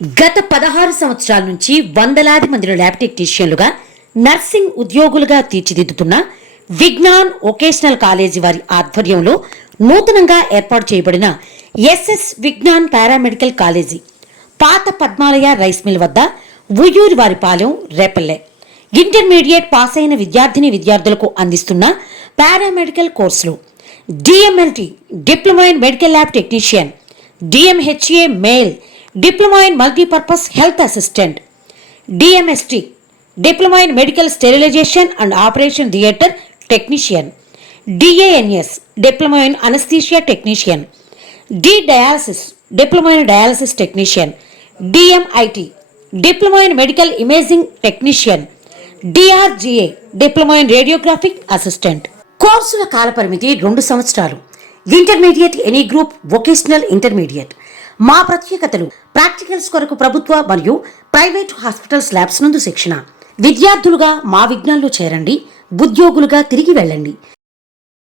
గత 16 సంవత్సరాల నుంచి వందలాది మంది ల్యాబ్ టెక్నీషియన్లుగా నర్సింగ్ ఉద్యోగులుగా తీర్చిదిద్దుతున్న విజ్ఞాన్ వొకేషనల్ కాలేజీ వారి ఆధ్వర్యంలో నూతనంగా ఏర్పాటు చేయబడిన ఎస్ఎస్ విజ్ఞాన్ పారామెడికల్ కాలేజీ పాత పద్మాలయ రైస్ మిల్ వద్ద ఉయ్యూరి వారిపాలెం రేపల్లె ఇంటర్మీడియట్ పాస్ అయిన విద్యార్థులకు అందిస్తున్న పారామెడికల్ కోర్సులు DMLT diploma in medical lab technician, DMHA male diploma in multipurpose health assistant, DMST diploma in medical sterilisation and operation theatre technician, DANS diploma in anaesthesia technician, D dialysis diploma in dialysis technician, DMIT diploma in medical imaging technician, DRGA diploma in radiographic assistant. కోర్సుల కాలపరిమితి 2 సంవత్సరాలు. Intermediate any group, vocational intermediate. మా ప్రత్యేకతలు: practicals కొరకు ప్రభుత్వ మరియు private hospitals labs నందు శిక్షణ. విద్యార్థులుగా మా విజ్ఞానంలో చేరండి, ఉద్యోగులుగా తిరిగి వెళ్ళండి.